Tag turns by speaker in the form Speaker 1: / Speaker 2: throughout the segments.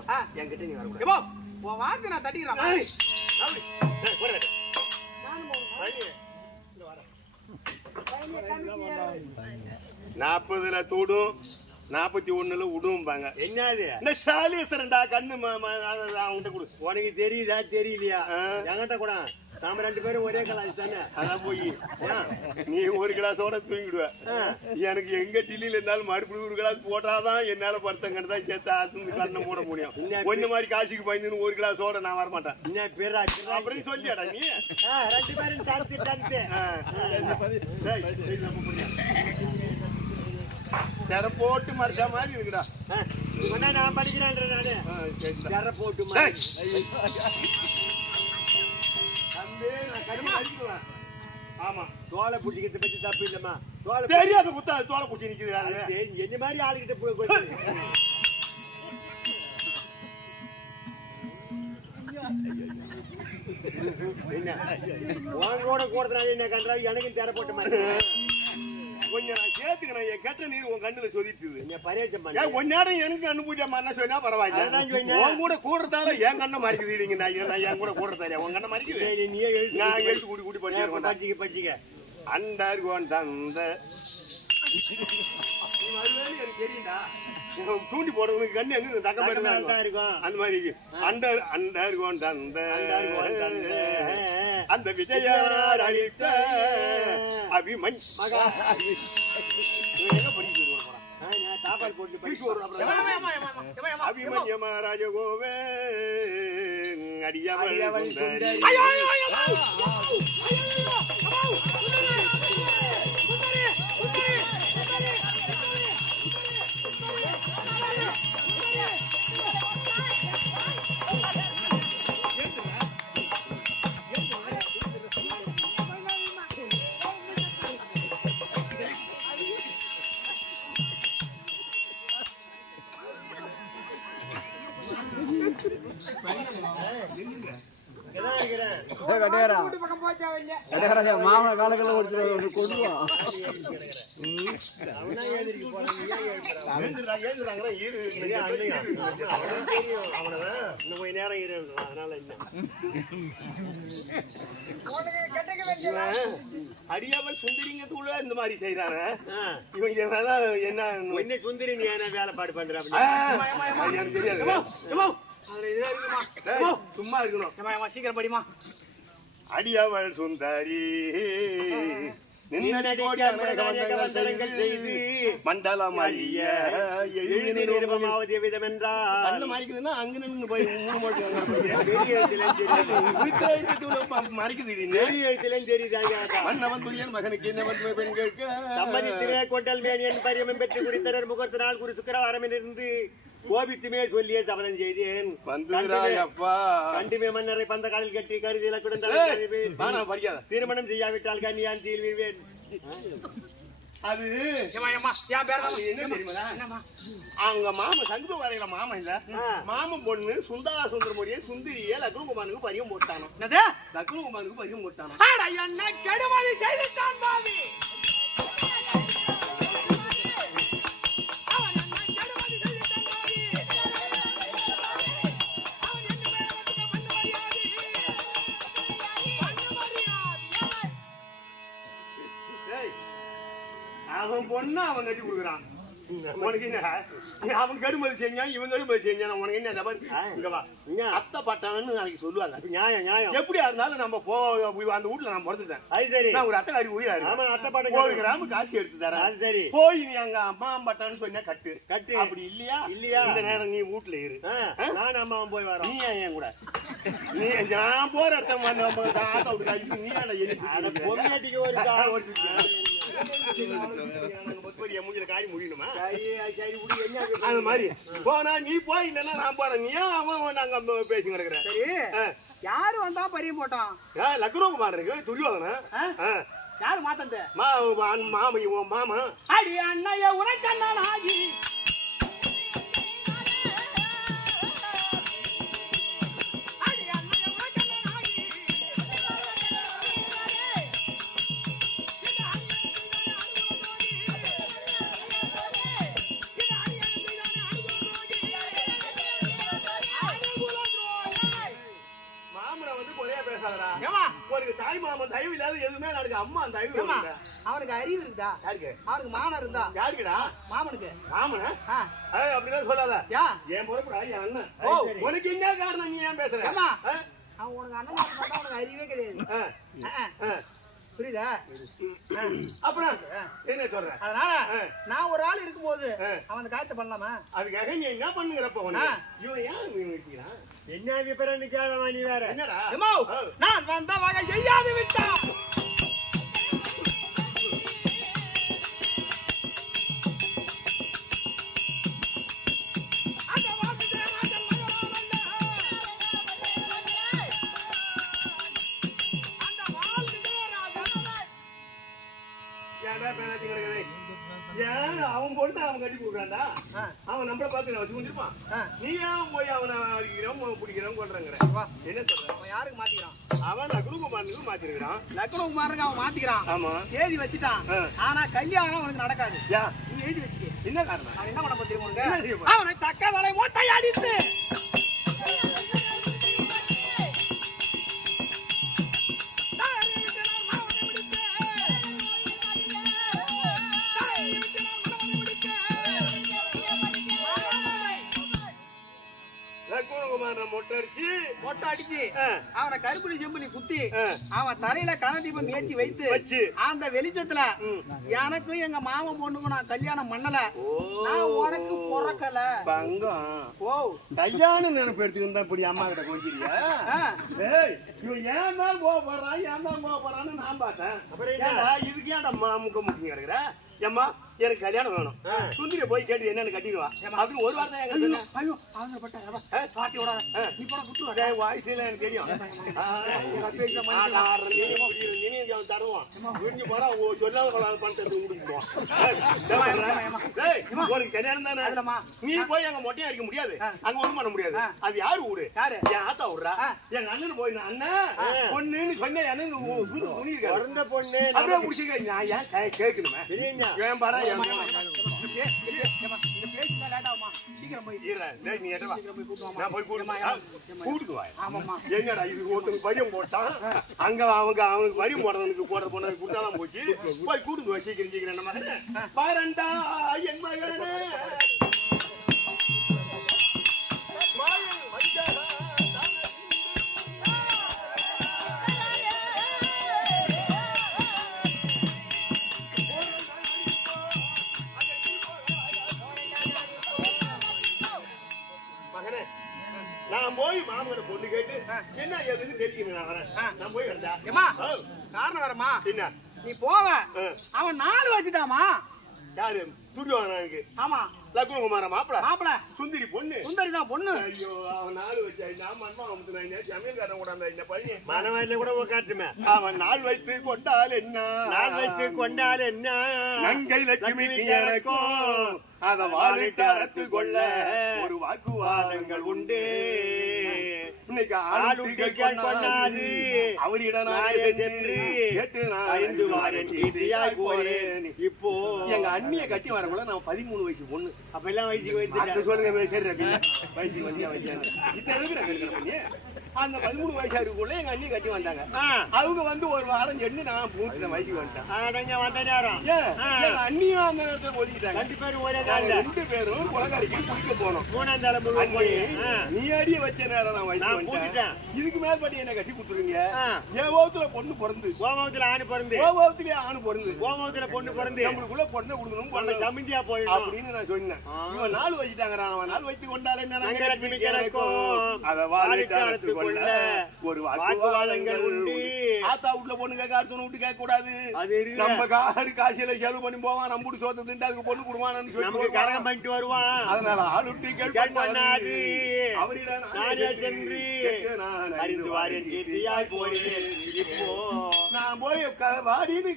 Speaker 1: முடியும்
Speaker 2: என்கிட்ட நீ வரக்கூடாது.
Speaker 1: எப்போ உன் வார்த்தை நான் தட்டிக்கிறேன்
Speaker 2: நாற்பதுல தூடும் நாற்பத்தி ஒண்ணுல விடும்பாங்க
Speaker 3: என்னது?
Speaker 2: இந்த சாலியசரண்டா கண்ணு அவங்ககிட்ட கொடு.
Speaker 3: உனக்கு தெரியுதா தெரியலையா? என்கிட்ட கூட. நாம ரெண்டு பேரும் ஒரே கலாச்சி தானே?
Speaker 2: அதான் போய். நீ ஒரு கிளாஸோட தூங்கிடுவ. எனக்கு எங்க டில்லியில இருந்தாலும் மறுபடியும் ஒரு கிளாஸ் போட்டாதான் என்னால படுத்தங்கன்னு தான் சேர்த்து அசந்து கண்ணை மூட முடியும்.
Speaker 3: என்ன
Speaker 2: கொஞ்ச மாதிரி காசுக்கு பயந்துன்னு ஒரு கிளாஸோட நான் வரமாட்டேன். அப்படின்னு சொல்லியாடா நீ?
Speaker 3: ரெண்டு பேரும் தடுத்து
Speaker 2: போட்டு மறைச்சா மாதிரி இருக்குடா.
Speaker 3: நான் படிக்கிறேன் நானு. போட்டு தோலை பிடிச்சிக்கிறது பத்தி தப்பு குத்தா தோலை
Speaker 2: பிடிச்சி
Speaker 3: நிக்கிறது என்ன மாதிரி ஆளுகிட்ட போய் என்ன? உங்களோட கூடத்துல என்ன கண்டா எனக்கும் தேரப்பட்ட மாதிரி.
Speaker 2: கொஞ்சம் நான் சேர்த்துக்கிறேன். என் கெட்ட நீர் உன் கண்ணுல சொதித்துது
Speaker 3: என்ன பரியாச்சம் பண்ண
Speaker 2: ஏன் கொஞ்ச நேரம் எனக்கு அனுப்பிச்ச மாதிரி சொன்னா பரவாயில்ல.
Speaker 3: அதான் சொன்னேன்.
Speaker 2: உன் கூட கூடுறதால என் கண்ணை மறைக்குது நீங்க நான் நான் என் கூட கூடுறதால. உன் கண்ணை மறைக்குது.
Speaker 3: எழுத்து
Speaker 2: நான் எழுத்து கூடி கூடி படிச்சிருக்கேன்
Speaker 3: படிச்சிக்க படிச்சிக்க.
Speaker 2: அண்டார் கோன் தந்த. நீ எனக்கு தெரியும்டா. தூண்டி போடுறவங்களுக்கு கண்ணி எங்க தக்க மாதிரி இருக்கும் அந்த மாதிரி இருக்கு அந்த
Speaker 3: அந்த இருக்கும் அந்த
Speaker 2: அந்த விஜயார் அளித்த அபிமன்
Speaker 3: மகா
Speaker 2: என்ன படிக்க
Speaker 3: போயிருவாங்க தாப்பால் போட்டு
Speaker 2: படிச்சு அடியவள்
Speaker 3: கொஞ்ச நேரம் இரு அதனால
Speaker 2: அடியாமல் சுந்தரிங்க தூள இந்த மாதிரி செய்யறாங்க இவங்க என்ன என்ன
Speaker 3: சுந்தரி நீ என்ன வேலைப்பாடு
Speaker 2: பண்றாங்க தெரியாது. சும்மா இருக்கணும்.
Speaker 1: சீக்கிரம் படிமா
Speaker 2: அடியாமல் சுந்தரி. நின்னடி கோடி அநேகங்கள் செய்து மண்டலம் அறிய
Speaker 3: எழுதி விதம் என்றால்
Speaker 2: அந்த மறைக்குதுன்னா மகனுக்கு
Speaker 3: பெற்று குறித்தனர் முகத்தினால் குறி சுக்கரவாரம் இருந்து கோபித்துமே சொல்லியே தபதம் செய்தேன். கண்டுமே மன்னரை பந்த காலில் கட்டி
Speaker 2: கருதியில குடந்த
Speaker 3: திருமணம் செய்யாவிட்டால் கன்னியான் தீர்வேன்
Speaker 2: அது அவங்க மாமா சங்குப வரையில மாமா இல்ல. மாமன் பொண்ணு சுந்தரா சுந்தரமுடிய சுந்தரிய லக்னகுமாருக்கு பரியம் போட்டானோ? பரியம் போட்டானோ?
Speaker 1: என்ன கெடுமதி செய்துட்டான் பாவி.
Speaker 2: உனக்கு என்ன? அவன் கடுமதி செஞ்சான் இவன் கடுமதி செஞ்சான். உனக்கு என்ன மாதிரி? இங்க வா. அத்தை பட்டான்னு நாளைக்கு சொல்லுவாங்க.
Speaker 3: நியாயம் நியாயம்.
Speaker 2: எப்படியா இருந்தாலும் நம்ம போ அந்த வீட்டுல நான் பிறந்துட்டேன்.
Speaker 3: அது சரி.
Speaker 2: நான் ஒரு அத்தை காரி உயிரா
Speaker 3: ஆமா அத்தை பாட்டு
Speaker 2: ஒரு. கிராம் காசு எடுத்து தரேன்.
Speaker 3: அது சரி.
Speaker 2: போய் நீ அங்க அம்மா பட்டான்னு சொன்னா கட்டு.
Speaker 3: கட்டு.
Speaker 2: அப்படி இல்லையா?
Speaker 3: இல்லையா?
Speaker 2: இந்த நேரம் நீ வீட்டுல இரு.
Speaker 3: ஆ, நானும் அம்மாவும் போய் வரோம்.
Speaker 2: நீ ஏன் கூட? நீ நான் போற இடத்த நீ?
Speaker 3: பொம்மையாட்டிக்கு ஒரு
Speaker 2: அது மாதிரி. போனா நீ போய் இல்லைன்னா நான் போறேன். நீ நாங்க பேசி கிடக்குறேன்
Speaker 1: சரி யாரு வந்தா பரிய போட்டான்?
Speaker 2: லக்னோகுமார் இருக்கு துரியோதன
Speaker 1: யாரு மாத்தந்த
Speaker 2: மாமா மாமா.
Speaker 1: அடி அண்ணைய உனக்கண்ணன் ஆகி
Speaker 2: எதுவுமே நடக்கு அம்மா அந்த இல்ல.
Speaker 1: அவனுக்கு அறிவு இருக்குதா?
Speaker 2: யாருக்கு?
Speaker 1: அவனுக்கு மானம் இருந்தா
Speaker 2: யாருக்குடா?
Speaker 1: மாமனுக்கு.
Speaker 2: மாமனா? அப்படிதான் சொல்லாத.
Speaker 1: யா.
Speaker 2: என் பொறுப்புடா என் அண்ணன்.
Speaker 1: ஓ.
Speaker 2: உனக்கு என்ன காரணம் நீ ஏன் பேசுற?
Speaker 1: அவன் உனக்கு அண்ணன் பார்த்தா உனக்கு அறிவே கிடையாது. புரியுதா?
Speaker 2: அப்புறம் என்ன சொல்ற?
Speaker 1: அதனால. நான் ஒரு ஆள் இருக்கும்போது
Speaker 2: ஆ.
Speaker 1: அவன் அந்த காரியத்தை பண்ணலாமா?
Speaker 2: அதுக்காக நீ என்ன பண்ணுங்கிறப்ப இவன் ஏன் நீ நிறுத்திக்கிறான்
Speaker 3: என்ன விபரம் நிக்காதமா நீ வேற?
Speaker 2: என்னடா.
Speaker 1: நான் வந்த வகை செய்யாது விட்டா
Speaker 2: நான் வச்சு. நீ ஏன் போய் அவனை அடிக்கிறோம் பிடிக்கிறோம் கொள்றங்கிற
Speaker 1: வா.
Speaker 2: என்ன சொல்ற?
Speaker 1: அவன் யாருக்கு மாத்திக்கிறான்?
Speaker 2: அவன் நகுருகுமாரனுக்கு மாத்திருக்கிறான்.
Speaker 1: லக்னகுமாருக்கு அவன் மாத்திக்கிறான்.
Speaker 2: ஆமா.
Speaker 1: எழுதி வச்சுட்டான். ஆனா கல்யாணம் அவனுக்கு நடக்காது. நீ எழுதி வச்சுக்க.
Speaker 2: என்ன காரணம்?
Speaker 1: அவன் என்ன பண்ண
Speaker 2: போறான்?
Speaker 1: அவனை தக்க தலை மொட்டை அடித்து. அவனை கருப்புலி செம்புலி குத்தி. அவன் தரையில கனதீபம் ஏற்றி வைத்து
Speaker 2: வச்சு.
Speaker 1: அந்த வெளிச்சத்துல. எனக்கும் எங்க மாமன் பொண்ணுக்கும் நான் கல்யாணம் பண்ணல. நான் உனக்கு பிறக்கல.
Speaker 2: பங்கம்.
Speaker 1: ஓ.
Speaker 2: கல்யாணம் நினைப்பு எடுத்துக்கிட்டு இப்படி அம்மா கிட்ட கொஞ்சிரியா இவன் ஏன் தான் கோவப்படுறான் ஏன் தான் கோவப்படுறான்னு நான் பார்த்தேன். இதுக்கு ஏன்டா முக்க முக்கியம் கிடக்குற? ஏம்மா எனக்கு கல்யாணம் வேணும் சுந்தரிய போய் கேட்டு என்னன்னு கட்டிடுவா அப்படின்னு ஒரு எங்க
Speaker 1: ஐயோ நீ போட
Speaker 2: டேய், வாய்ஸ்ல எனக்கு தெரியும் சொல்லாத டேய் உனக்கு கல்யாணம் தானே. நீ போய் அங்க மொட்டையும் அடிக்க முடியாது அங்க ஒண்ணும் பண்ண முடியாது அது யாரு வீடு
Speaker 1: யாரு?
Speaker 2: என் ஆத்தா விடுறா எங்க அண்ணன் போய் நான் அண்ணன் பொண்ணுன்னு சொன்ன அண்ணன் துணியிருக்காரு
Speaker 3: பிறந்த பொண்ணு
Speaker 2: அப்படியே முடிச்சுக்க நான் ஏன் கேட்கணுமே என்
Speaker 1: சீக்கிரம்
Speaker 2: எங்கடா இது ஒருத்தனுக்கு பரியம் போட்டான்? அங்க அவங்க அவனுக்கு வரி போடுறவனுக்கு போடுற பொண்ணு கொடுத்தாலாம் போச்சு. போய் கூட்டுக்கு வா சீக்கிரம் சீக்கிரம் நம்ம பாரண்டா என் மகனே. நான் போய்
Speaker 1: காரணம் வரமா
Speaker 2: என்ன?
Speaker 1: நீ போவ. அவன் நாலு வச்சுட்டாமா
Speaker 2: யாரு? துரியோதனனுக்கு
Speaker 1: ஆமா.
Speaker 2: லக்னகுமார மாப்பிள?
Speaker 1: மாப்பிள.
Speaker 2: சுந்தரி பொண்ணு.
Speaker 1: சுந்தரி தான் பொண்ணு.
Speaker 2: ஐயோ அவன் நாலு வச்சா நான் மன்மா அமுத்துனா சமையல்காரன் கூட இந்த பையன்.
Speaker 3: மனவரில கூட காட்டுமே.
Speaker 2: அவன் நாள் வைத்து கொண்டால் என்ன?
Speaker 3: நாள் வைத்து கொண்டால் என்ன?
Speaker 2: நங்கை லட்சுமிக்கு எனக்கும் அத வாழிட்டு அறுத்து கொள்ள ஒரு வாக்குவாதங்கள் உண்டு. இன்னைக்கு
Speaker 3: கொண்டாது.
Speaker 2: அவரிடம் சென்று கேட்டு நான்
Speaker 3: ஐந்து வாரம் இப்போ
Speaker 2: எங்க அண்ணிய கட்டி வரக்குள்ள நான் பதிமூணு வயசு பொண்ணு.
Speaker 3: அப்ப எல்லாம் வயசுக்கு வைத்து
Speaker 2: சொல்லுங்க வயசுக்கு வந்தியா வயசு இத்தனை பண்ணி அந்த பதிமூணு வயசா இருக்குள்ள எங்க அண்ணி கட்டி வந்தாங்க. அவங்க வந்து ஒரு வாரம் சென்று நான் பூத்துட்டேன் வயசுக்கு வந்துட்டேன். அண்ணியும் அந்த நேரத்துல ஒதுக்கிட்டாங்க
Speaker 3: ரெண்டு பேரும் ஒரே
Speaker 2: ரெண்டு பேரும் குளக்கரைக்கு குளிக்க போனோம்.
Speaker 3: மூணாம் தலை முழு
Speaker 2: அண்ணி,
Speaker 3: போய்
Speaker 2: நீ அடிய வச்ச நேரம் நான்
Speaker 3: நான்
Speaker 2: வந்துட்டேன். இதுக்கு மேற்பட்டு என்ன கட்டி கொடுத்துருங்க. என் கோபத்துல பொண்ணு பிறந்து.
Speaker 3: கோமத்துல ஆணு பிறந்து.
Speaker 2: கோபத்திலே ஆணு பிறந்து.
Speaker 3: கோமத்துல பொண்ணு பிறந்து.
Speaker 2: நம்மளுக்குள்ள பொண்ணை கொடுக்கணும் பொண்ணை
Speaker 3: சமிந்தியா போயிடும்
Speaker 2: அப்படின்னு நான் சொன்னேன். இவன் நாள் வச்சுட்டாங்க அவன் நாள் வைத்து கொண்டாலே. அத அறுத்து கொள்ள ஒரு வாக்குவாதங்கள் உண்டு. ஆத்தா வீட்டுல பொண்ணு கேட்க அடுத்த வீட்டு கேட்க கூடாது நம்ம காரு காசில செலவு பண்ணி போவான் நம்ம வீட்டு சோத்தை திண்டு அதுக்கு பொண்ணு கொடுவானு சொல்லி
Speaker 3: கரகம். பண்ணிட்டு வருவான்.
Speaker 2: அதனால
Speaker 3: கேள் பண்ணாது.
Speaker 2: அவரிடம்
Speaker 3: நானே சென்று அறிந்து போறேன். இப்போ
Speaker 2: நான் போய் வாடின்னு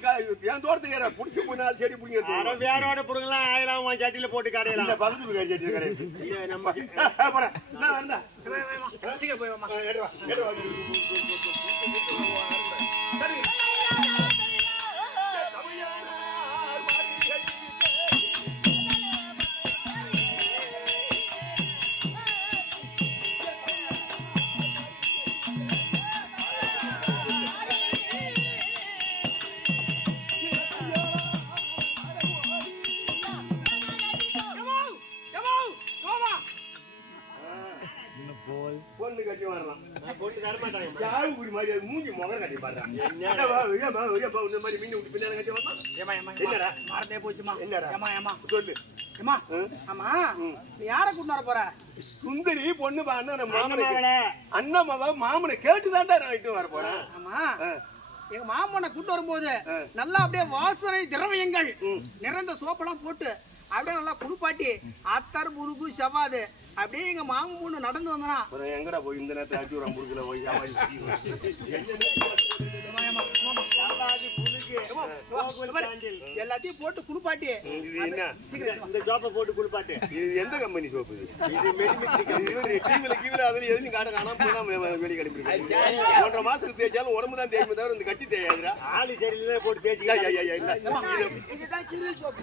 Speaker 2: என் தோட்டத்துக்கு புடிச்சு போனால் சரி பிடிங்க
Speaker 3: வேறோட புடுங்கலாம் ஆயிரம் சட்டியில போட்டு கரையலாம்
Speaker 2: பக்கத்துல
Speaker 3: இல்ல, நம்ம
Speaker 2: நான் வந்தா
Speaker 1: சீக்கிரம் போய் வாம்மா.
Speaker 2: எடுத்து வா
Speaker 1: ஆமா. நீ யாரை கூட்டு வர போற?
Speaker 2: சுந்தரி பொண்ணு அண்ணன் மாமனை.
Speaker 3: மகளே
Speaker 2: அண்ணன் மக மாமனை கேட்டுதான்டா நான் இட்டு வர போறேன்.
Speaker 1: ஆமா. எங்க மாமனை கூட்டு வரும்போது. நல்லா அப்படியே வாசனை திரவியங்கள் நிறைந்த சோப்பெல்லாம் போட்டு அப்படியே நல்லா குளிப்பாட்டி அத்தர் முருகு செவ்வாது. அப்படியே எங்க மாமன் பொண்ணு நடந்து வந்தனா.
Speaker 2: எங்கடா போய் இந்த நேரத்துல அஞ்சு ரூபா முடுக்கல போய்.
Speaker 1: எல்லாத்தையும் போட்டு குளிப்பாட்டி
Speaker 2: இது என்ன?
Speaker 3: இந்த ஜோப்பை போட்டு குளிப்பாட்டு
Speaker 2: இது எந்த கம்பெனி சோப்பு இது? டிவில கீவில அதுல எதுவும் காட்ட காணாம போனா வெளியே கிளம்பி ஒன்றரை மாசத்துக்கு தேய்ச்சாலும் உடம்பு தான் தேய்க்குமே தவிர இந்த கட்டி தேயாதுடா.
Speaker 3: ஆளு சரியில்லை போட்டு தேய்ச்சி
Speaker 2: இல்ல. இது-
Speaker 1: இதுதான் சிறு சோப்பு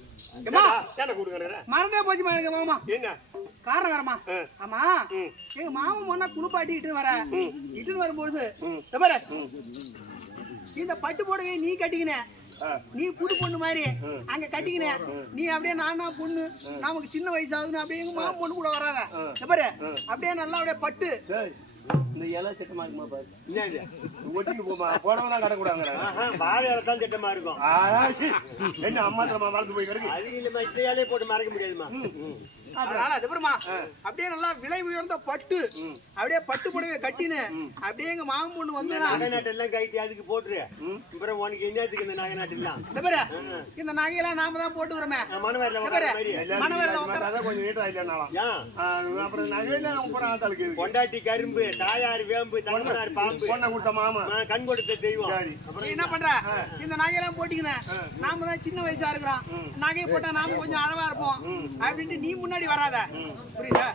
Speaker 1: மறந்தே போச்சுமா எனக்கு மாமா.
Speaker 2: என்ன?
Speaker 1: காரணம் வரமா. ஆமா. எங்க மாமன் பொண்ணா குளிப்பாட்டி இட்டு வர. இட்டு வரும்போது இந்த பட்டு புடவை நீ கட்டிக்கின. நீ புது பொண்ணு மாதிரி அங்க கட்டிக்கின. நீ அப்படியே நானா பொண்ணு. நமக்கு சின்ன வயசு ஆகுதுன்னு அப்படியே எங்க மாமன் பொண்ணு கூட வராங்க இதோ பாரு. அப்படியே நல்லா அப்படியே பட்டு.
Speaker 2: இந்த இலை சட்டமா இருக்குமா பாரு. என்ன இது ஒட்டிட்டு போமா. போனவன் தான் கடக்கூடாங்க
Speaker 3: வாழை இலை தான் திட்டமா இருக்கும்.
Speaker 2: என்ன அம்மா வளர்ந்து போய் கிடக்கு?
Speaker 3: அது இல்லம்மா இந்த இலையை போட்டு மறைக்க முடியாதுமா
Speaker 1: அதனால அது பாருமா அப்படியே நல்லா விலை உயர்ந்த பட்டு. அப்படியே பட்டு புடவை கட்டின அப்படியே எங்க மாமன் பொண்ணு வந்து
Speaker 3: நகை நாட்டெல்லாம் கைட்டி அதுக்கு போட்டுரு. அப்புறம் உனக்கு என்னத்துக்கு இந்த நகை நாட்டெல்லாம்
Speaker 1: இந்த நகையெல்லாம் நாம தான் போட்டுக்கிறோமே
Speaker 3: மனவேரில்
Speaker 1: உட்கார
Speaker 2: கொஞ்சம் நீட்டா இல்லைனாலாம்
Speaker 3: ஏன்
Speaker 2: அப்புறம் நகையில அப்புறம் ஆத்தாளுக்கு
Speaker 3: கொண்டாட்டி கரும்பு தாயார் வேம்பு தங்கனார் பாம்பு.
Speaker 2: பொண்ணை கொடுத்த மாமா.
Speaker 3: கண் கொடுத்த தெய்வம்.
Speaker 2: சரி.
Speaker 1: நீ என்ன? பண்ற? இந்த நகையெல்லாம் போட்டிக்கினேன் நாம தான் சின்ன வயசா இருக்கிறோம். நகையை போட்டா நாம கொஞ்சம் அழகா இருப்போம். அப்படின்ட்டு நீ முன்னாடி வராத. புரியுதா?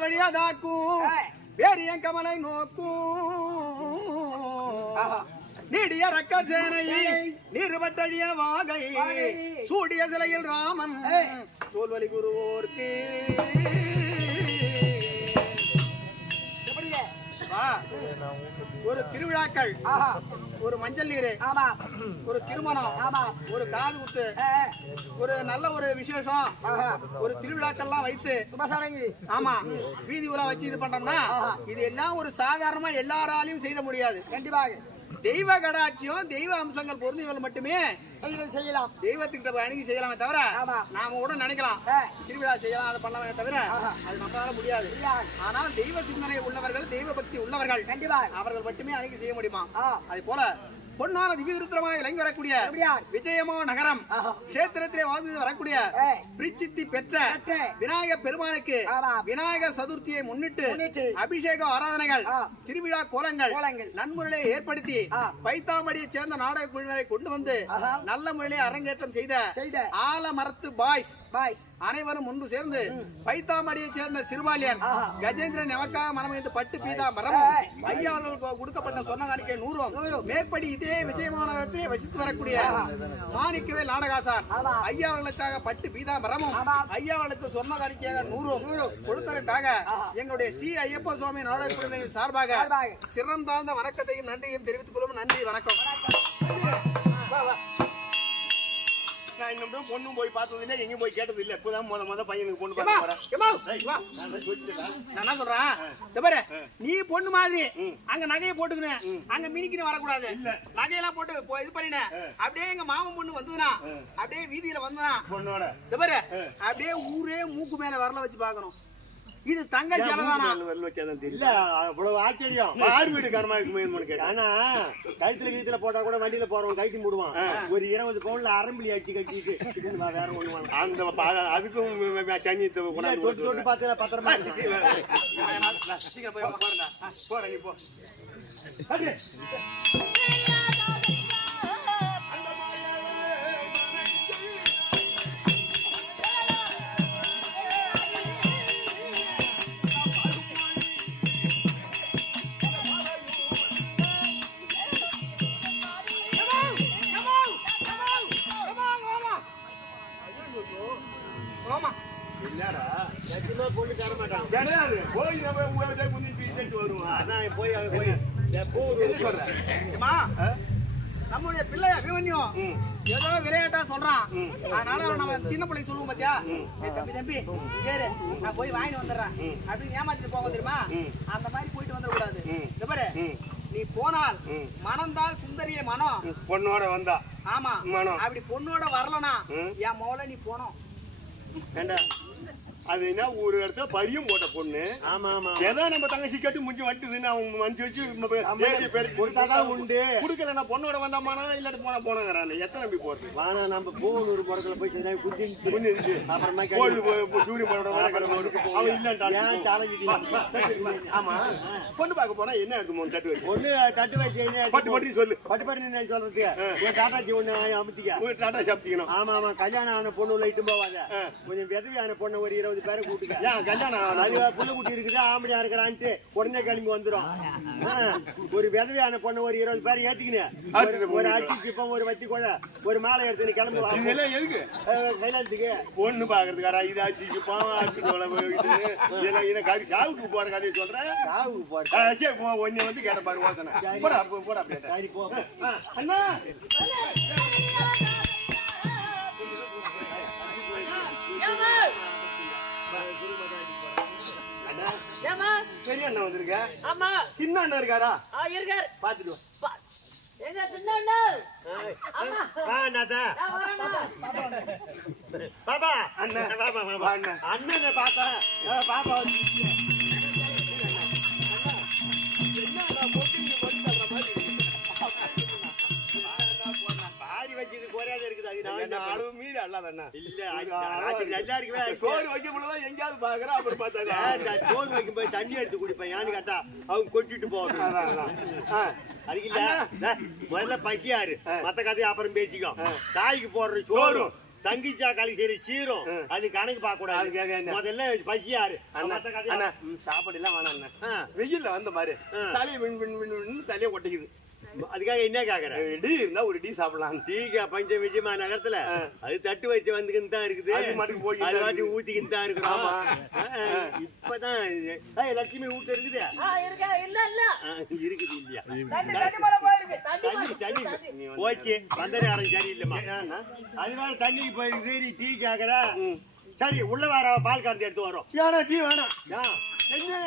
Speaker 1: வீடியல் வழியாதாக்கும் வேரியன் கமலை நோக்கும். நீடிய ரக்கர் சேனை நீர்வட்டழிய வாகை. சூடிய சிலையில் ராமன். தோல்வலி குருவோர்க்கு. ஒரு திருவிழாக்கள். ஒரு மஞ்சள் நீர்.
Speaker 4: ஆமா.
Speaker 1: ஒரு திருமணம்.
Speaker 4: ஆமா.
Speaker 1: ஒரு காது குத்து. ஒரு நல்ல ஒரு விசேஷம். ஒரு திருவிழாக்கள்லாம் வைத்து.
Speaker 4: சுபசடங்கு
Speaker 1: ஆமா. வீதி உலா வச்சு இது பண்றோம்னா இது எல்லாம் ஒரு சாதாரணமா எல்லாராலையும் செய்ய முடியாது.
Speaker 4: கண்டிப்பாக.
Speaker 1: தெய்வ கடாட்சியம் தெய்வ அம்சங்கள் பொருந்தியவர்கள் மட்டுமே.
Speaker 4: செய்யலாம், செய்யலாம்.
Speaker 1: தெய்வத்துக்கிட்ட போய் அணுகி செய்யலாமே தவிர. நாம கூட நினைக்கலாம். திருவிழா செய்யலாம் அதை பண்ணலாமே தவிர அது நம்மளால முடியாது. ஆனால் தெய்வ சிந்தனை உள்ளவர்கள் தெய்வ பக்தி உள்ளவர்கள்
Speaker 4: கண்டிப்பாக
Speaker 1: அவர்கள் மட்டுமே அணுகி செய்ய முடியுமா? அதே போல பொன்னான திவ்யருத்திரமாக விளங்கி வரக்கூடிய? விஜயமோ நகரம். கஷேத்திரத்திலே வாழ்ந்து வரக்கூடிய. பிரிச்சித்தி பெற்ற விநாயகர் பெருமானுக்கு. விநாயகர் சதுர்த்தியை முன்னிட்டு அபிஷேக ஆராதனைகள். திருவிழா கோலங்கள். நன்முறையை ஏற்படுத்தி
Speaker 4: ஆ.
Speaker 1: பைத்தாமடியை சேர்ந்த நாடக குழுவினரை கொண்டு வந்து. நல்ல முறையிலே அரங்கேற்றம் செய்த
Speaker 4: செய்த
Speaker 1: ஆலமரத்து பாய்ஸ்
Speaker 4: பாய்ஸ்
Speaker 1: அனைவரும் முன்பு சேர்ந்து பைத்தாமடியை சேர்ந்த சிறுபாலியன். கஜேந்திரன் எவக்காக மனமைந்து பட்டு பீதாம்பரம்
Speaker 4: ஏய்.
Speaker 1: ஐயா அவர்களுக்கு கொடுக்கப்பட்ட சொன்ன காணிக்கை நூறும் மேற்படி இதே விஜயமாநகரத்தை வசித்து வரக்கூடிய மாணிக்கவே நாடகாசார்.
Speaker 4: ஆமா.
Speaker 1: ஐயா அவர்களுக்காக பட்டு பீதாம்பரமும்
Speaker 4: ஆமா.
Speaker 1: ஐயா அவர்களுக்கு சொன்ன காணிக்கையாக நூறும் கொடுத்ததற்காக எங்களுடைய ஸ்ரீ ஐயப்ப சுவாமி நாடக குழுவின் சார்பாக
Speaker 4: சார்பாக.
Speaker 1: சிறம் தாழ்ந்த வணக்கத்தையும் நன்றியும் தெரிவித்துக் கொள்ளும் நன்றி வணக்கம்.
Speaker 2: நான் இன்னும் பொண்ணும் போய் பார்த்தது இல்லை எங்கேயும் போய் கேட்டது இல்லை. இப்பதான் முத முத பையனுக்கு பொண்ணு பார்க்க போறேன். நான்
Speaker 1: என்ன சொல்றேன்? பாரு நீ பொண்ணு மாதிரி அங்க நகையை போட்டுக்கணும் அங்க மினிக்கின்னு வரக்கூடாது. நகையெல்லாம் போட்டு இது பண்ணின. அப்படியே எங்க மாமன் பொண்ணு வந்ததுனா அப்படியே வீதியில வந்தனா
Speaker 2: பொண்ணோட.
Speaker 1: பாரு அப்படியே ஊரே மூக்கு மேல வரல வச்சு பார்க்கணும். இது தங்க சேலதானா
Speaker 2: வரல வச்சாதான் தெரியும்
Speaker 3: இல்ல அவ்வளவு ஆச்சரியம்
Speaker 2: ஆறு வீடு காரமா இருக்குமே கேட்டேன்
Speaker 3: ஆனா கழுத்துல வீட்டுல போட்டா கூட வண்டியில போறவன் கைட்டி மூடுவான் ஒரு இருபது பவுன்ல அரம்பிளி அடிச்சு கட்டிட்டு வேற ஒண்ணு.
Speaker 2: அந்த அதுக்கும் சனி
Speaker 3: இல்ல,
Speaker 2: கொண்டாந்து
Speaker 3: தொட்டு தொட்டு பார்த்து பத்திரமா
Speaker 2: போறேன் நீ
Speaker 1: தம்பி ஏறு. நான் போய் வாங்கிட்டு வந்துடுறேன். அப்படின்னு ஏமாத்திட்டு போக தெரியுமா? அந்த மாதிரி போயிட்டு வந்துடக்கூடாது. பாரு. நீ போனால் மனம்தால் சுந்தரிய மனம்
Speaker 2: பொண்ணோட வந்தா.
Speaker 1: ஆமா. அப்படி பொண்ணோட வரலனா என் மோல நீ போனோம்.
Speaker 2: ஏண்டா? அது என்ன ஒரு இடத்துல பரியும் போட்ட பொண்ணு.
Speaker 3: ஆமா ஆமா
Speaker 2: ஏதோ நம்ம தங்கச்சி கட்டு முடிஞ்சு வட்டுதுன்னு அவங்க வச்சு பேர்
Speaker 3: கொடுத்தாதான் உண்டு.
Speaker 2: குடுக்கல பொண்ணோட வந்தாமானா இல்லாட்டி போனா போனாங்கிறான். எத்தனை நம்பி போறது?
Speaker 3: வானா நம்ம போகணும் முறத்துல போய் செஞ்சா
Speaker 2: பொண்ணு இருந்து
Speaker 3: அப்புறமா
Speaker 2: போட அவன் ஆமா. பொண்ணு பார்க்க போனா என்ன இருக்குமோ தட்டு வச்சு
Speaker 3: ஒண்ணு தட்டு வச்சு
Speaker 2: பட்டு பட்டு சொல்லு.
Speaker 3: பட்டு பட்டு சொல்றது? உன் டாட்டாச்சி ஒண்ணு அமுத்திக்க.
Speaker 2: உங்க டாட்டா சாப்பிட்டீங்கணும்
Speaker 3: ஆமா ஆமா கல்யாணம் ஆன பொண்ணு உள்ள இட்டும் போவாத. கொஞ்சம் விதவியான பொண்ணு ஒரு இருபது பேரை கூட்டுக்க.
Speaker 2: ஏன் கல்யாணம்?
Speaker 3: அது புள்ள குட்டி இருக்குது ஆம்படியா இருக்கிறான்ட்டு உடனே கிளம்பி வந்துரும். ஆ, ஒரு விதவையான பொண்ணு ஒரு இருபது பேர் ஏத்திக்கினேன் ஒரு- அச்சி சிப்பம் ஒரு வத்தி கொழ ஒரு மாலை எடுத்துன்னு கிளம்பி
Speaker 2: எதுக்கு?
Speaker 3: அஹ், கைலாசத்துக்கு.
Speaker 2: பொண்ணு பாக்குறதுக்காரா பாவம் ஆச்சு இதெல்லாம் என்ன காக்கு சாவுக்கு போற கதையை சொல்றேன்.
Speaker 3: சாவுக்கு போற
Speaker 2: ஆ, சரி போ ஒன்னு வந்து கேட்ட பாரு ஓசனை. போடா போடா அண்ணா, பெரிய அண்ணன் வந்திருக்க.
Speaker 5: ஆமா.
Speaker 2: சின்ன அண்ணன் இருக்காரா?
Speaker 5: ஆ, இருக்கார்.
Speaker 2: பாத்துட்டு வா.
Speaker 5: பா- எங்க சின்ன அண்ணா? ஆமா.
Speaker 3: வா நாத்தா
Speaker 5: நான் வரேண்ணா.
Speaker 3: பாப்பா.
Speaker 2: அண்ணன்
Speaker 3: பாப்பா
Speaker 2: அண்ணன்
Speaker 3: பாப்பா. பாப்பா போது தண்ணி எடுத்து குடிப்பேன். ஏன்னு கேட்டா அவங்க கொட்டிட்டு போவாங்க. அதுக்கு இல்ல. டேய், முதல்ல பசியாரு. மத்த கதையை அப்புறம் பேசிக்கோ. தாய்க்கு போடுற சோறும் தங்கிச்சா களி சரி சீரும். அது கணக்கு பார்க்க கூடாது? முதல்ல பசியாரு.
Speaker 2: சாப்பாடு எல்லாம் வேணாம் வெயில்ல வந்த பாரு தலையை வின் வின் வின் தலையை ஒட்டிக்குது.
Speaker 3: அதுக்காக என்ன கேக்குற?
Speaker 2: டீ இருந்தா ஒரு டீ சாப்பிடலாம்.
Speaker 3: டீக்கா பஞ்ச விஜயமா நகரத்துல. அது தட்டு வச்சு வந்துக்கின்னு தான் இருக்குது.
Speaker 2: அது மாட்டுக்கு போய்க்கிட்டு
Speaker 3: அது
Speaker 2: இருக்குது.
Speaker 3: ஊத்திக்கின்னு தான் இருக்கிறோம். இப்பதான் லட்சுமி வீட்டு இருக்குது.
Speaker 5: ஆ, இருக்கா. இல்ல, இல்ல.
Speaker 3: இருக்குது இல்லையா?
Speaker 1: தண்ணி தண்ணி மழை போயிருக்கு.
Speaker 3: தண்ணி தண்ணி போச்சு. சரியில்லைம்மா. அது வேற தண்ணிக்கு போயிருக்கு நீ டீ கேக்குற. சரி உள்ள வர பால் கறந்து எடுத்து வரோம்
Speaker 2: டீ வேணாம்.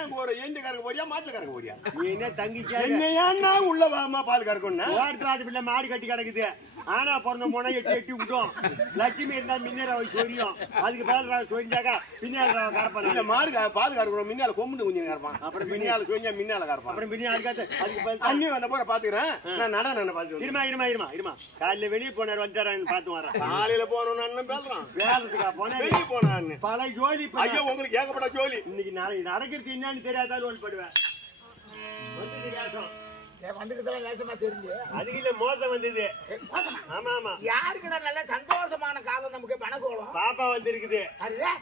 Speaker 2: ஏன்? போற எந்த கறக்க போறியா மாட்டுல கறக்க போறியா?
Speaker 3: நீ என்ன தங்கிச்சா
Speaker 2: என்ன ஏன்னா உள்ள வாமா பால் கறக்கணும்னா
Speaker 3: ஓட்டு வாது பிள்ளை மாடு கட்டி கிடக்குது. ஆனா பிறந்த போனா எட்டி எட்டி விட்டோம். லட்சுமி இருந்தா மின்னற வச்சு சொரியும் அதுக்கு பேர் சொரிஞ்சாக்கா பின்னாடி
Speaker 2: இல்ல
Speaker 3: கரப்பான்.
Speaker 2: மாடு க- பால் கறக்கணும் முன்னால கொம்புண்டு கொஞ்சம் கறப்பான் அப்புறம் பின்னால. கொஞ்சம் முன்னால கறப்பான்
Speaker 3: அப்புறம் அதுக்காக அதுக்கு
Speaker 2: தண்ணி வந்த போற பாத்துக்கிறேன். நான் நட நான் பாத்து
Speaker 3: இருமா இருமா இருமா இருமா. காலையில வெளியே போனார் வந்துட்டாரான்னு பார்த்து வரேன்
Speaker 2: காலையில போனோம் அண்ணன் பேசுறான்.
Speaker 3: வேதத்துக்கா போனேன்.
Speaker 2: வெளியே போனான்னு
Speaker 3: பல ஜோலி
Speaker 2: ஐயோ உங்களுக்கு ஏகப்பட்ட ஜோலி.
Speaker 3: இன்னைக்கு நாளைக்கு நடக்கிறது என்னன்னு தெரியாதாலும் ஒன்று படுவேன் வந்து வித்தியாசம்.
Speaker 1: லேசமா தெரிஞ்சு.
Speaker 3: அதுக்கு இல்ல மோசம் வந்தது. ஆமா ஆமா.
Speaker 1: யாருக்குடா நல்ல சந்தோஷமான காலம் நமக்கு மனக்கோலம்
Speaker 3: பாப்பா வந்திருக்குது.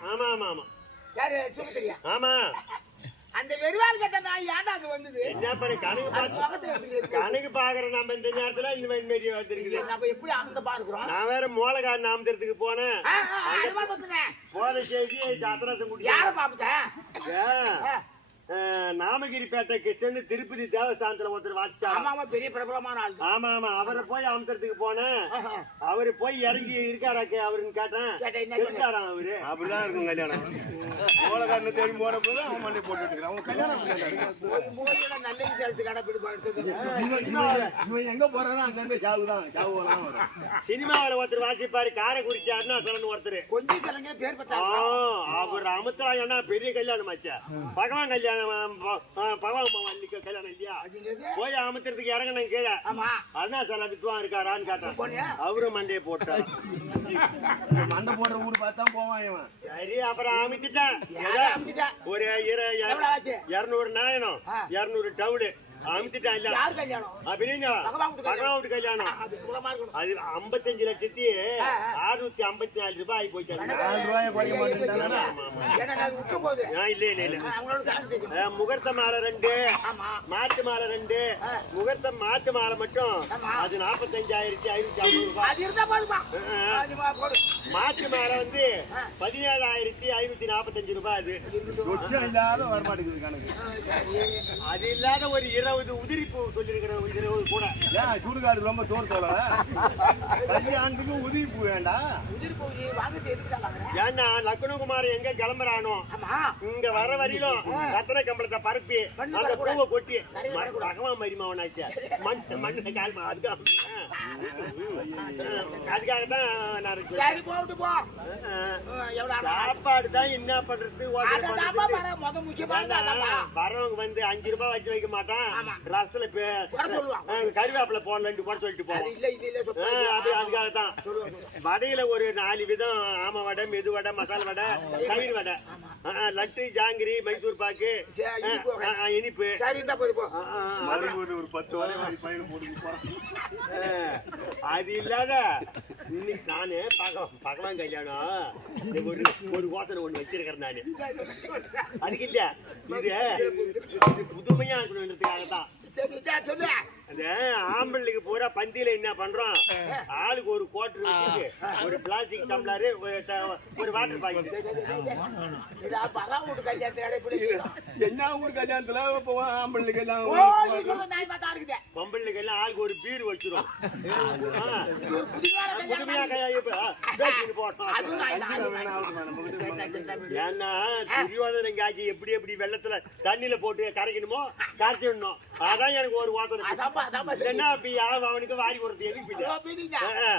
Speaker 3: ஆமா ஆமா ஆமா.
Speaker 1: யாரு?
Speaker 3: ஆமா.
Speaker 1: அந்த வெறுவால் கட்ட நாய் ஏன்டா வந்தது?
Speaker 3: என்ன பண்ணி கணக்கு. கணக்கு பாக்குற நம்ம இந்த நேரத்துல இந்த மாதிரி வந்திருக்குது.
Speaker 1: நம்ம எப்படி ஆனந்தமா இருக்கிறோம்
Speaker 3: நான் வேற மோளகார் நாமத்திரத்துக்கு போனேன். போன செய்தி
Speaker 1: யார
Speaker 3: நாமகிரிப்பேட்டை கிருஷ்ணன் திருப்பதி தேவஸ்தானத்துல ஒருத்தர் வாசிச்சா
Speaker 1: ஆமா ஆமா பெரிய பிரபலமான ஆள்.
Speaker 3: ஆமா ஆமா அவரை போய் அமுத்துறதுக்கு போனேன். அவரு போய் இறங்கி இருக்காராக்கே அவருன்னு கேட்டேன்.
Speaker 1: கேட்டா என்ன சொன்னாரு?
Speaker 3: இருக்காராம் அவரு?
Speaker 2: அப்படிதான் இருக்கும் கல்யாணம். ஓலக்காரனு தேடி போற போது அவன் மண்டை போட்டு இருக்கிறான் அவன் கல்யாணம்
Speaker 1: ஒரு மூலையில நல்ல விசாரிச்சு கடைப்பிடி படுத்தது
Speaker 2: இவன் இவன் இவன் எங்க போறானோ அங்க இருந்து சாவு தான் சாவு தான் வரும்.
Speaker 3: சினிமாவில் ஒருத்தர் வாசிப்பாரு காரைக்குறிச்சி அருணாசலன் ஒருத்தர்.
Speaker 1: கொஞ்சம் பேர்
Speaker 3: அவர் அமுத்தராயனா பெரிய கல்யாணம் ஆச்சா பகவான் கல்யாணம். ப- ஆ, பகவான் அன்னைக்கு கல்யாணம் இல்லையா? போய் அமுத்துறதுக்கு இறங்கணும் கீழே.
Speaker 1: ஆமா.
Speaker 3: அருணாசல வித்வான் இருக்காரான்னு கேட்டான். அவரும் மண்டையை போட்டார்.
Speaker 2: மண்டை போடுற ஊடு பார்த்தா போவான் இவன்.
Speaker 3: சரி அப்புறம்
Speaker 1: அமுத்திட்டா?
Speaker 3: ஒரு? இருநூறு நாயனம். இருநூறு டவுடு இல்ல
Speaker 1: யார் கல்யாணம்
Speaker 3: அப்படின்னு
Speaker 1: பகவான் அது
Speaker 3: ஐம்பத்தஞ்சு லட்சத்தி. அறுநூத்தி ஐம்பத்தி நாலு ரூபாய் ஆகி போச்சு முகூர்த்த மாலை ரெண்டு மாட்டு மாலை ரெண்டு. முகூர்த்த மாட்டு மாலை மட்டும். அது நாற்பத்தஞ்சாயிரத்தி ஐநூத்தி ஐம்பது ரூபாய் மாட்டு மாலை வந்து பதினேழாயிரத்தி ஐநூத்தி நாற்பத்தஞ்சு ரூபாய் அது அது இல்லாத ஒரு இருபது இருபது கூட.
Speaker 2: ஏன் சுடுகாடு ரொம்ப கல்யாணத்துக்கு உதவி பூ வேண்டாம்
Speaker 1: உதிர் பூஜை வாங்கிட்டு எதுக்கு
Speaker 3: ஏன்னா லக்னகுமார் எங்க கிளம்புறானோ?
Speaker 1: ஆமா.
Speaker 3: இங்க வர வரையிலும் ரத்தன கம்பளத்தை பரப்பி அந்த. பூவை கொட்டி
Speaker 1: வரக்கூடாது.
Speaker 3: பகவான் மரிமாவனாச்சா மண் மண்ணு கால் அதுக்காக அதுக்காக தான் நான்.
Speaker 1: சரி போட்டு போ?
Speaker 3: சாப்பாடு தான் என்ன பண்றது? வரவங்க வந்து அஞ்சு ரூபாய் வச்சு வைக்க மாட்டான். ரசத்துல கருவேப்பிலை போடலன்ட்டு போட சொல்லிட்டு போவோம்
Speaker 1: இல்ல இது இல்ல
Speaker 3: ஆ,
Speaker 1: சொத்து
Speaker 3: அது அதுக்காக தான் வடையில ஒரு நாலு விதம் ஆம வடை மெது வடை மசாலா வடை தயிர் வடை. லட்டு ஜாங்கிரி மைசூர் பாக்கு
Speaker 1: இனிப்பு
Speaker 2: ஒரு பத்து
Speaker 3: அது இல்லாத இன்னைக்கு நானு பகவான் பகவான் கல்யாணம். ஒரு ஒரு ஓட்டனை ஒண்ணு வச்சிருக்கிறேன் நானு. அதுக்கு இல்ல இது இருக்கணுன்றதுக்காக தான்
Speaker 1: சரி சொல்லு
Speaker 3: ஆம்பளுக்கு பூரா பந்தியில என்ன பண்றோம்? ஆளுக்கு ஒரு கோட்டர் வச்சுட்டு ஒரு பிளாஸ்டிக் டம்ளரு ஒரு வாட்டர் பாக்கெட்
Speaker 2: என்ன ஊர் கல்யாணத்துல? இப்போ ஆம்பளுக்கு எல்லாம்
Speaker 3: பொம்பளுக்கு எல்லாம் ஆளுக்கு ஒரு பீர் வச்சிரும். ஏன்னா துரியோதன காட்சி எப்படி எப்படி வெள்ளத்துல தண்ணியில போட்டு கரைக்கணுமோ கரைச்சிடணும். அதான் எனக்கு ஒரு ஓத்தனை
Speaker 1: சரி.
Speaker 3: என்ன அப்ப யாரும் அவனுக்கு வாரி கொடுத்து எதுக்கு. ஆ.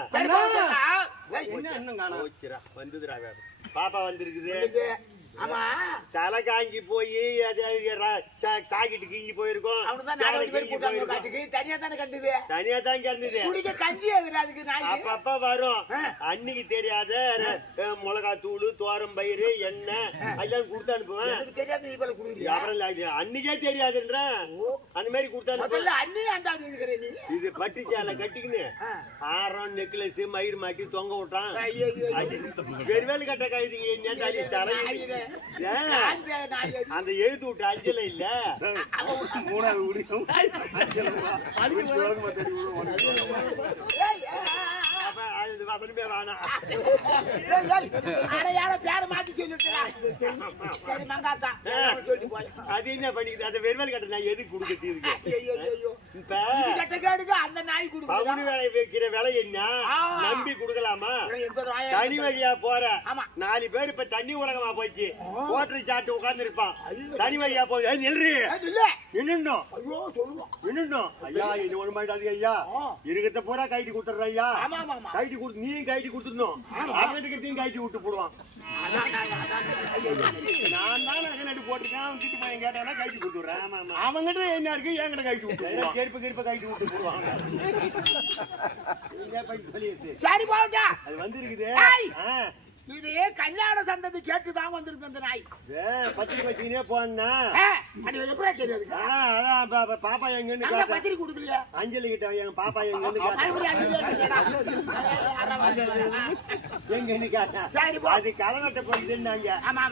Speaker 1: ஏய்,
Speaker 2: என்ன இன்னும் காணோம்
Speaker 3: போச்சுடா, வந்துதுடா வேற. பாப்பா வந்திருக்குது தலை காஞ்சி போய் சாக்கிட்டு கிஞ்சி போயிருக்கோம்.
Speaker 1: தனியா தானே கண்டுது
Speaker 3: தனியா தான்
Speaker 1: குடிக்க கஞ்சி அதுக்கு
Speaker 3: அப்பப்ப வரும். அன்னைக்கு தெரியாத மிளகா தூள் தோரம் பயிறு எண்ணெய் எல்லாம் கொடுத்து அனுப்புவேன்.
Speaker 1: தெரியாது
Speaker 3: அப்புறம் அன்னைக்கே தெரியாதுன்றேன் அந்த மாதிரி கொடுத்து அனுப்புவேன் இது பட்டு சேலை கட்டிக்கின்னு. ஆரம் நெக்லஸ் மயிர் மாட்டி தொங்க விட்டான். வெறுவேல் கட்ட என்ன தலை அந்த எழுத்து விட்டு அஞ்சல இல்ல?
Speaker 2: மூணாவது ஊடியும்
Speaker 3: அது என்ன பண்ணிக்குது அந்த வெறுவல் கட்ட நான் எதுக்கு கொடுக்கறது இப்ப
Speaker 4: அந்த நாய் கொடுக்குதா?
Speaker 3: வைக்கிற விலை என்ன நம்பி கொடுக்கலாமா தனி வழியா போற
Speaker 4: ஆமா.
Speaker 3: நாலு பேர் இப்ப தண்ணி உலகமா போச்சு ஓட்டரி சாட்டு உட்கார்ந்து இருப்பான் தனி வழியா போய் ஏய், நில்றி
Speaker 4: ஐயோ,
Speaker 3: ஐயா இது ஒண்ணு மாதிரி ஐயா இருக்கிறத பூரா கைட்டு கொடுத்துட்ற ஐயா
Speaker 4: ஆமா, ஆமா.
Speaker 3: கைட்டு கொடுத்து நீயும் கைட்டு கொடுத்துடணும். அவன் இருக்கிறதையும் கைட்டு விட்டு போடுவான். நான் தான் நகை போட்டிருக்கேன். அவன் கிட்ட பையன் கேட்டானா கைட்டு கொடுத்துட்றேன் அவங்கிட்ட என்ன இருக்கு? என்கிட்ட கைட்டு விட்டு செருப்பு கருப்பு கைட்டு விட்டு போடுவாங்க.
Speaker 4: சரி போட்டா
Speaker 3: அது வந்திருக்குது.
Speaker 4: இது கல்யாண சந்ததி கேட்டுதான் வந்திருக்கு அந்த நாய்.
Speaker 3: ஏ, பத்திரிக்கை வச்சுக்கினே போனா
Speaker 4: எப்படா தெரியாது
Speaker 3: பாப்பா எங்கன்னு
Speaker 4: பத்திரிக்கை கொடுக்கலையா?
Speaker 3: அஞ்சலி கிட்ட எங்க பாப்பா எங்கன்னு. எங்கன்னு கேட்டேன்
Speaker 4: சரி போ.
Speaker 3: அது களவட்ட போகுதுன்னாங்க
Speaker 4: ஆமா.